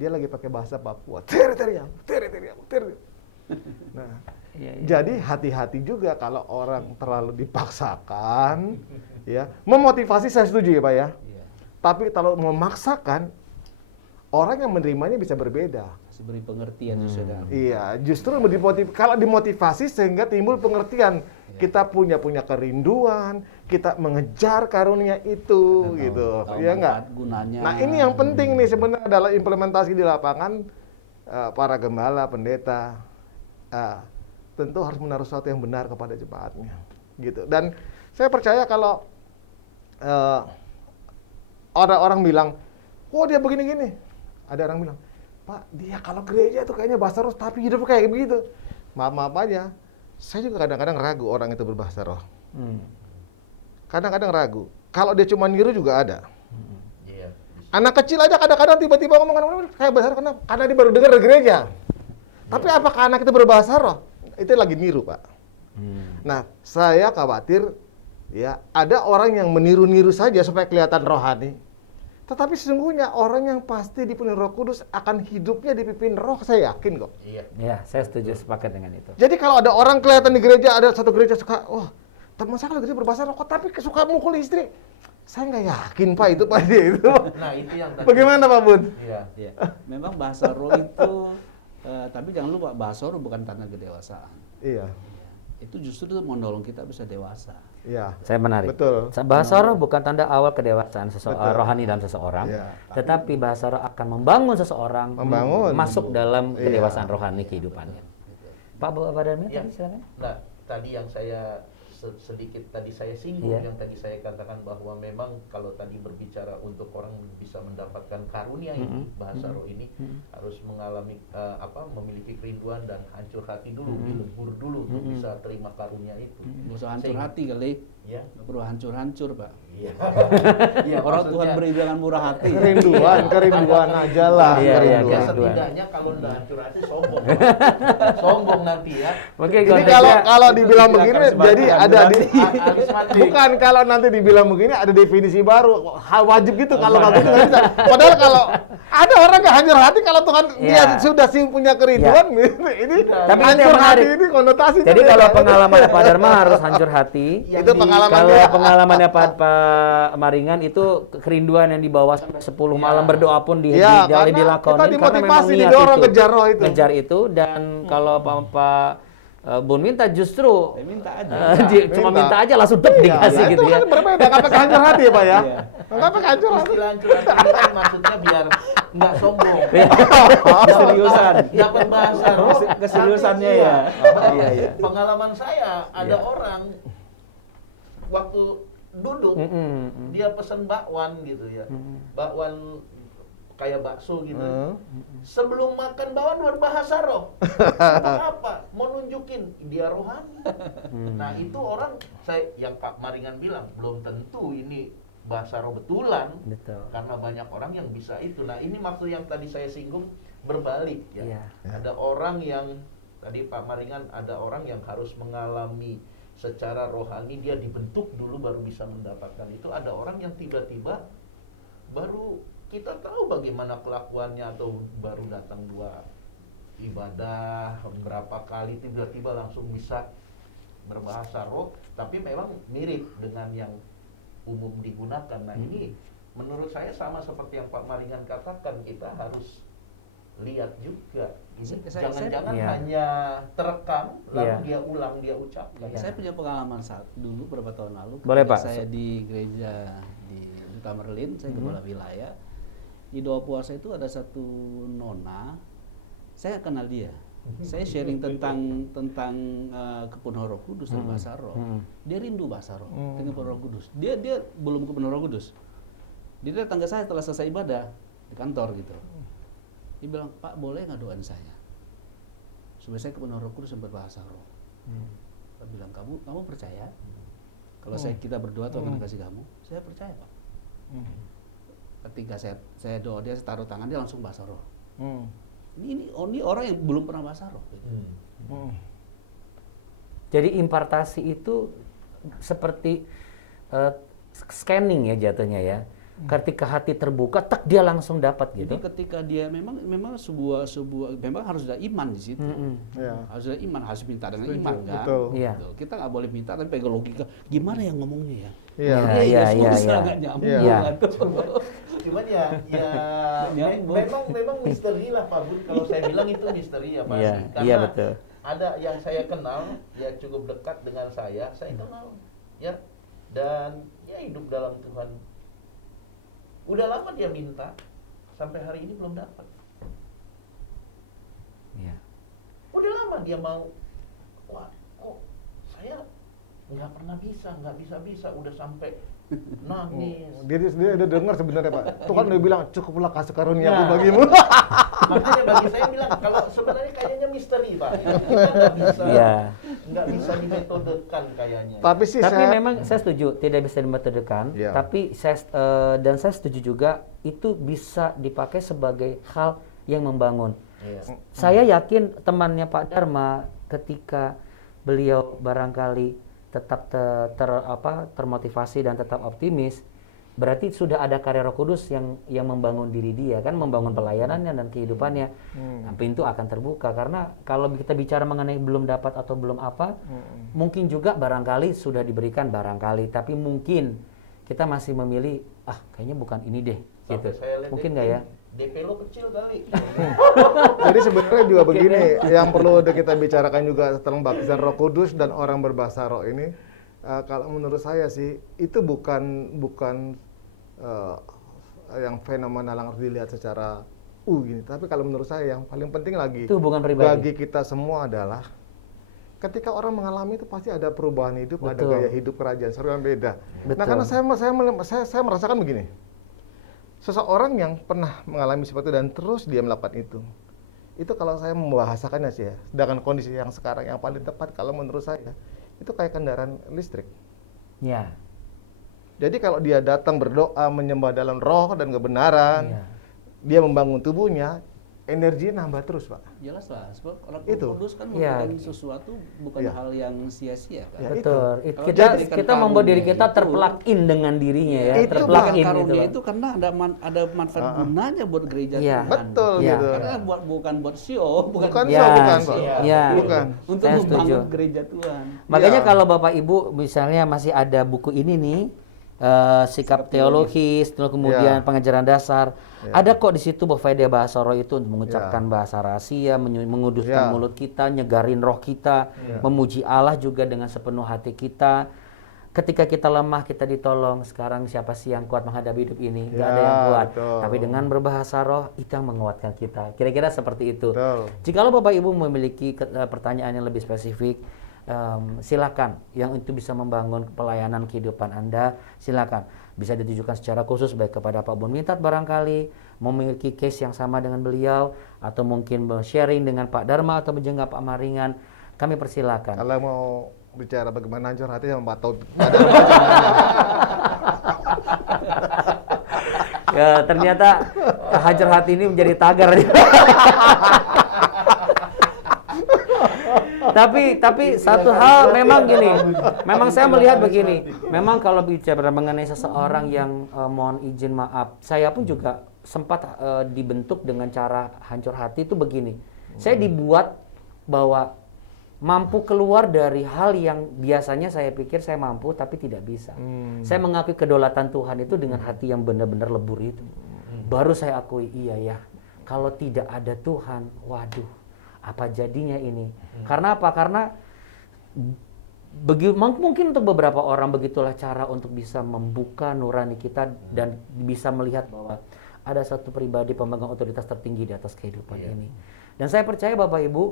dia lagi pakai bahasa Papua. Teriam. Nah, jadi hati-hati juga kalau orang terlalu dipaksakan, ya. Memotivasi saya setuju ya Pak ya. Tapi kalau memaksakan, orang yang menerimanya bisa berbeda. Kasih beri pengertian sesuai dengan Iya, justru kalau dimotivasi sehingga timbul pengertian. Kita punya kerinduan, kita mengejar karunia itu, gitu. tahu Iya nggak? manfaat gunanya. Nah ini yang penting nih sebenarnya dalam implementasi di lapangan, para gembala, pendeta, tentu harus menaruh sesuatu yang benar kepada jemaatnya, gitu. Dan saya percaya kalau orang-orang bilang, oh dia begini-gini, ada orang bilang, Pak dia kalau gereja tuh kayaknya bahasa roh tapi hidup kayak begitu. Maaf aja, saya juga kadang-kadang ragu orang itu berbahasa roh. Kadang-kadang ragu. Kalau dia cuma niru juga ada. Iya. Anak kecil aja kadang-kadang tiba-tiba ngomong kayak bahasa roh, kenapa? Karena dia baru dengar di gereja. Tapi apakah anak itu berbahasa roh? Itu lagi niru, Pak. Nah, saya khawatir ya ada orang yang meniru-niru saja supaya kelihatan rohani. Tetapi sesungguhnya orang yang pasti dipenuhi Roh Kudus akan hidupnya dipimpin Roh, saya yakin kok. Iya. Ya, saya setuju, sepakat dengan itu. Jadi kalau ada orang kelihatan di gereja, ada satu gereja suka, wah teman saya kalau gereja berbahasa roh, kok tapi suka mukul istri. Saya nggak yakin Pak itu Pak dia itu. Nah, itu yang tadi. Bagaimana Pak Bun? Iya. Ya, memang bahasa roh itu, tapi jangan lupa bahasa roh bukan tanda kedewasaan. Iya, Itu justru menolong kita bisa dewasa. iya. Saya menarik. Betul. Bahasa roh bukan tanda awal kedewasaan rohani dalam seseorang, Iya. tetapi bahasa roh akan membangun seseorang masuk dalam Iya. kedewasaan rohani kehidupannya. Pak Darmin, Ya. tadi silakan. Nah, tadi yang saya sedikit tadi saya singgung, Iya. yang tadi saya katakan bahwa memang kalau tadi berbicara untuk orang bisa mendapatkan karunia ini, bahasa roh ini harus mengalami memiliki kerinduan dan hancur hati dulu, dilebur dulu untuk bisa terima karunia itu. Nggak usah hancur Sehingga- hati kali. Ya. Nggak perlu hancur-hancur, Pak. Iya. Iya, Orang Tuhan maksudnya- beri dengan murah hati. Kerinduan aja lah. Iya, iya, Ya kerinduan. setidaknya kalau nggak hancur hati sombong. Sombong nanti ya. Oke, Jadi kalau dibilang begini, jadi ada di Habis mati. bukan kalau nanti dibilang begini ada definisi baru wajib gitu kalau nggak gitu nggak bisa. Padahal kalau ada orang yang hancur hati kalau Tuhan dia Iya. sudah punya kerinduan ini Tapi itu hancur yang hati menarik. ini konotasi. Jadi kalau pengalaman Pak Dharma harus hancur hati. Yang itu di- pengalaman Kalau dia. pengalamannya Pak Maringan itu kerinduan yang dibawa sampai 10 malam berdoa pun Iya, karena dilakonin kita dimotivasi, didorong ngejar roh itu. Ngejar itu dan kalau Pak Bun minta justru Saya minta aja. cuma minta aja langsung dep dikasih Nah, gitu itu ya. kan berbeda, nggak pakai hancur hati ya Pak ya? Iya. Nggak pakai hancur hati. Istilah hancur hati itu kan maksudnya biar nggak sombong. Keseriusan. Dapat bahasa roh. Keseriusannya nanti ya. Iya, iya. Pengalaman saya ada orang waktu duduk dia pesen bakwan gitu ya. Bakwan kayak bakso gitu. Sebelum makan bakwan berbahasa roh. Untuk apa? Mau nunjukin dia rohani. Nah, itu orang yang Pak Maringan bilang belum tentu ini bahasa roh betulan. Betul. Karena banyak orang yang bisa itu. Nah, ini maksud yang tadi saya singgung berbalik ya. Iya. Ada orang yang tadi Pak Maringan, ada orang yang harus mengalami secara rohani, dia dibentuk dulu baru bisa mendapatkan itu. Ada orang yang tiba-tiba baru kita tahu bagaimana kelakuannya, atau baru datang 2 ibadah berapa kali tiba-tiba langsung bisa berbahasa roh, tapi memang mirip dengan yang umum digunakan. Nah, ini menurut saya sama seperti yang Pak Maringan katakan, kita harus lihat juga. Ini jangan-jangan Iya. hanya terekam lalu Iya. dia ulang, dia ucapkan. Saya punya pengalaman saat dulu beberapa tahun lalu. Boleh, ketika Pak. Saya di gereja di Duta Merlin, saya kepala wilayah. Di doa puasa itu ada satu nona, saya kenal dia. Saya sharing tentang kepenuhan Roh Kudus dan bahasa roh. Dia rindu bahasa roh dengan Roh Kudus. Dia belum kepenuhan Roh Kudus. Dia datang ke saya setelah selesai ibadah di kantor gitu. Dia bilang, Pak boleh nggak doain saya supaya saya kepenuhan Roh Kudus dan berbahasa roh. Saya bilang, kamu percaya? Kalau kita berdoa Tuhan akan kasih kamu. Saya percaya Pak. Ketika saya doa dia, saya taruh tangan dia langsung bahasa roh. Ini orang yang belum pernah bahasa roh. Gitu. Jadi impartasi itu seperti scanning ya jatuhnya ya. ketika hati terbuka, tak dia langsung dapat Jadi gitu. ketika dia memang sebuah memang harus ada iman di situ. Ya. Harus ada iman, harus minta dengan iman kan. betul. Iya. Gitu. Kita nggak boleh minta tapi pegang logika. Gimana yang ngomongnya ya? Iya. Iya, iya, susah iya. nggak nyambung Iya. kan tuh. Cuman ya memang misteri lah Pak Bun. Kalau saya bilang itu misteri ya Pak. Iya, Karena iya betul. ada yang saya kenal, ya cukup dekat dengan saya kenal, ya, dan ya hidup dalam Tuhan. Udah lama dia minta, sampai hari ini belum dapat. Iya. Udah lama dia mau, wah, kok saya nggak pernah nggak bisa, udah sampai nangis. Dia udah dengar sebenarnya Pak. Tuhan udah bilang cukuplah kasih karunia aku Nah. bagimu. Makanya bagi saya bilang, kalau sebenarnya kayaknya misteri Pak. Kita Iya. nggak bisa dimetodekan kayaknya. Tapi sih Tapi saya memang saya setuju tidak bisa dimetodekan, Iya. tapi dan saya setuju juga itu bisa dipakai sebagai hal yang membangun. Iya. Saya yakin temannya Pak Dharma ketika beliau barangkali tetap termotivasi dan tetap optimis, berarti sudah ada karya Roh Kudus yang membangun diri dia kan, membangun pelayanannya dan kehidupannya. Nah, pintu akan terbuka karena kalau kita bicara mengenai belum dapat atau belum apa, mungkin juga barangkali sudah diberikan barangkali, tapi mungkin kita masih memilih kayaknya bukan ini deh gitu. Sampai saya lihat Mungkin nggak ya? DP lo kecil kali. jadi sebenarnya juga begini, yang perlu kita bicarakan juga tentang baptisan Roh Kudus dan orang berbahasa roh ini, kalau menurut saya sih itu bukan yang fenomenal yang harus dilihat secara gini, tapi kalau menurut saya yang paling penting lagi Itu hubungan pribadi. bagi kita semua adalah ketika orang mengalami itu pasti ada perubahan hidup, ada Betul. gaya hidup kerajaan, seru yang beda. Betul. Nah, karena saya merasakan begini. Seseorang yang pernah mengalami seperti itu dan terus dia melakukan itu kalau saya membahasakannya sih ya, dengan kondisi yang sekarang yang paling tepat kalau menurut saya itu kayak kendaraan listrik. Ya. Jadi kalau dia datang berdoa menyembah dalam roh dan kebenaran, Iya. dia membangun tubuhnya, energinya nambah terus Pak. Jelas lah, sebab Roh Itu. Kudus kan Iya. merupakan sesuatu bukan Iya. hal yang sia-sia kan. Ya, Betul. Kalau Kita diberikan kita membuat diri karunia kita itu, terplug in dengan dirinya ya, Itu terplug in karunia gitu. itu karena ada manfaat gunanya buat gereja Iya. Tuhan. Betul Iya. gitu. Karena bukan buat show, bukan Ya, bukan Pak. ya. Bukan. untuk Saya membangun setuju. gereja Tuhan. Makanya Iya. kalau Bapak Ibu misalnya masih ada buku ini nih, sikap teologis, terus kemudian Iya. pengajaran dasar, Iya. ada kok di situ bahwa faedah bahasa roh itu untuk mengucapkan bahasa rahasia, menguduskan Iya. mulut kita, nyegarin roh kita, memuji Allah juga dengan sepenuh hati kita. Ketika kita lemah, kita ditolong. Sekarang siapa sih yang kuat menghadapi hidup ini? Gak Ya, ada yang kuat. betul. Tapi dengan berbahasa roh, itu yang menguatkan kita. Kira-kira seperti itu. Betul. Jikalau Bapak Ibu memiliki pertanyaan yang lebih spesifik, silakan. Yang itu bisa membangun pelayanan kehidupan Anda, silakan. Bisa ditujukan secara khusus baik kepada Pak Bun Mintat barangkali, memiliki case yang sama dengan beliau, atau mungkin sharing dengan Pak Dharma atau menjenguk Pak Maringan. Kami persilakan. Kalau mau bicara bagaimana hancur hati sama Pak Taud. Ya, ternyata hancur hati ini menjadi tagar. tapi satu hal memang gini, memang saya melihat begini, memang kalau bicara mengenai seseorang yang mohon izin maaf, saya pun juga sempat dibentuk dengan cara hancur hati itu begini. Saya dibuat bahwa mampu keluar dari hal yang biasanya saya pikir saya mampu tapi tidak bisa. Saya mengakui kedaulatan Tuhan itu dengan hati yang benar-benar lebur itu. Baru saya akui, iya ya, kalau tidak ada Tuhan, waduh, apa jadinya ini? Karena apa? Karena mungkin untuk beberapa orang begitulah cara untuk bisa membuka nurani kita dan bisa melihat bahwa ada satu pribadi pemegang otoritas tertinggi di atas kehidupan ini. Dan saya percaya Bapak Ibu,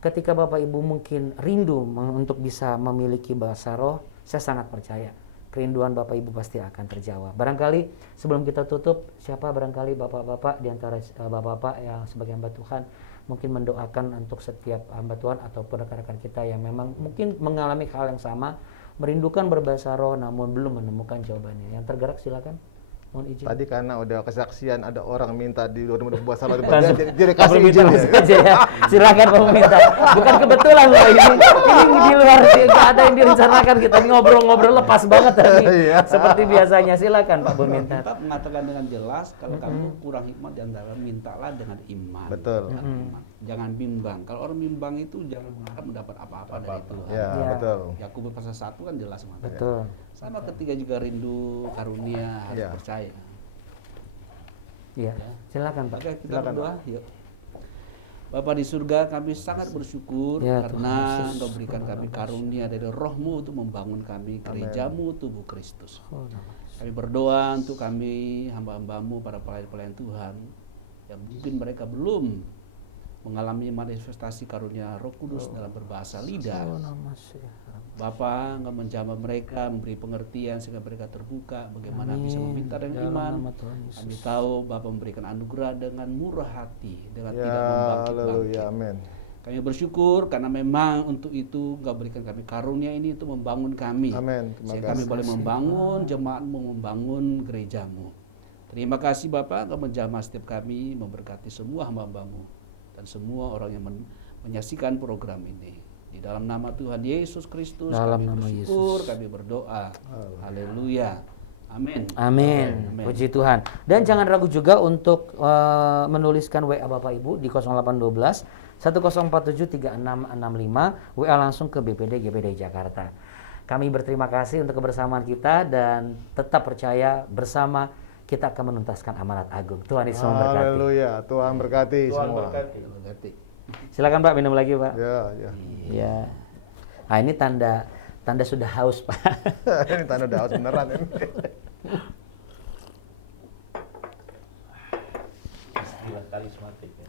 ketika Bapak Ibu mungkin rindu untuk bisa memiliki bahasa roh, saya sangat percaya kerinduan Bapak Ibu pasti akan terjawab. Barangkali sebelum kita tutup, siapa barangkali Bapak-Bapak di antara Bapak-Bapak yang sebagai hamba Tuhan mungkin mendoakan untuk setiap hamba Tuhan ataupun rekan-rekan kita yang memang mungkin mengalami hal yang sama, merindukan berbahasa roh namun belum menemukan jawabannya. Yang tergerak silakan. Mohon izin. Tadi karena udah kesaksian ada orang minta di luar puasa lalu Langsung. jadi Pak kasih Buminta izin langsung ya. aja ya. Silakan Pak Buminta. Bukan kebetulan loh ini di luar, nggak ada yang direncanakan, kita ini ngobrol-ngobrol lepas banget tadi. Iya. Seperti biasanya, silakan Pak Buminta. Kita mengatakan dengan jelas kalau kamu kurang hikmat di antara mintalah dengan iman. Betul. Dengan iman. Jangan bimbang. Kalau orang bimbang itu jangan mengharap mendapat apa-apa dari Tuhan. Ya, Iya. betul. Yakobus pasal 1 kan jelas mengatakan. Betul. Sama ketika juga rindu karunia harus Ya. percaya. Iya, silakan Pak. Oke, kita Silakan, berdoa. Yuk. Bapa di surga, kami sangat bersyukur Ya, karena Tuhan Yesus. Engkau berikan kami karunia dari Roh-Mu untuk membangun kami gereja-Mu tubuh Kristus. Oh, nama. Kami berdoa untuk kami hamba-hambamu para pelayan-pelayan Tuhan yang mungkin mereka belum mengalami manifestasi karunia Roh Kudus dalam berbahasa lidah. Oh, nama sih. Bapa, Engkau menjamah mereka, memberi pengertian sehingga mereka terbuka bagaimana bisa meminta dengan Dalam iman. nama Tuhan Yesus. Kami tahu Bapa memberikan anugerah dengan murah hati, dengan Ya, tidak membangkit-bangkit. haleluya, amin. Kami bersyukur karena memang untuk itu Engkau berikan kami karunia ini untuk membangun kami. Amin. Terima Sehingga kami kasih. boleh membangun jemaat-Mu, membangun gereja-Mu. Terima kasih Bapak, Engkau menjamah setiap kami, memberkati semua hamba-hamba-Mu dan semua orang yang menyaksikan program ini. Di dalam nama Tuhan Yesus Kristus Dalam kami nama bersyukur, Yesus. kami berdoa. Haleluya. Amin. Amin. Amin. Puji Tuhan. Dan jangan ragu juga untuk menuliskan WA Bapak Ibu di 0812 1047 3665, WA langsung ke BPD GPD Jakarta. Kami berterima kasih untuk kebersamaan kita dan tetap percaya bersama kita akan menuntaskan amanat agung. Tuhan Yesus memberkati. Haleluya, Tuhan berkati Tuhan semua. berkati. Berkati. Silakan Pak, minum lagi Pak. Ya, ya. Ya. Nah, ini tanda sudah haus Pak. Ini tanda daus beneran ini. Istilah karismatik ya.